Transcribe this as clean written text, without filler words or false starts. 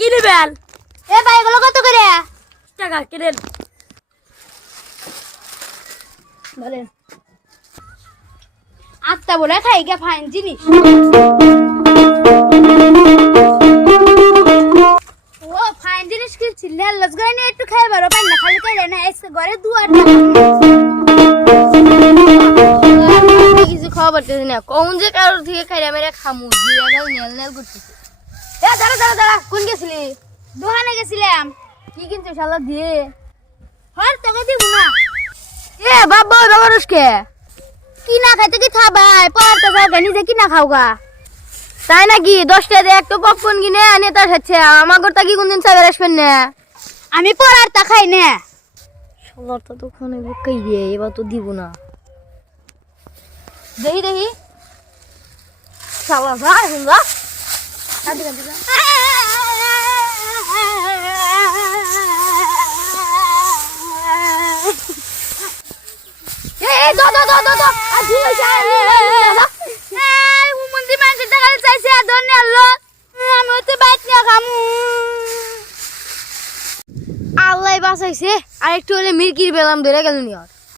কি নেবেন? এ ভাই এগুলো কত করে? টাকা কিনেন। বলেন। আত্মা বলে খাই গে ফাইন জিনিস। ও ফাইন জিনিস কিনছি লেলস করে নিয়ে একটু খাই বারো পাই না খালি খাইলে না এসে ঘরে দুয়ার কিছু খাওয়া পারতেছি না কোন যে কারোর থেকে খাইলে মেরে খামু জিরা খাই নেল নেল করতেছি। এ দাঁড়া দাঁড়া দাঁড়া কোন গেছিলি? দোকানে গেছিলাম। কি কিনছিস শালা দিয়ে? হর তোকে দিব না। এ বাবা বাবারুসকে কি না খাইতে কি খাবাই পড়তে যাও নিজে কি না খাওগা। তাই নাকি 10 টাকা দিয়ে একটা পপকর্ন কিনে আনে তার সাথে আমার ঘরটা কি কোনদিন সাগর আসবেন না? আমি পড়ার তা খাই না। শালার তো ওখানে বুকাই দিয়ে এবার তো দিব না। দেখি দেখি শালা ভাই হুঙ্গা কাঁদি কাঁদি এই দো দো দো দো দো আর ঝুলে যায় এই উমন্দি মাকে টাকা চাইছে আদর নেলো আমি ওতে বাইট না খামু। আল্লাহ বাঁচাইছে আর একটু হলে মিরকির বেলাম ধরে গেল নি আর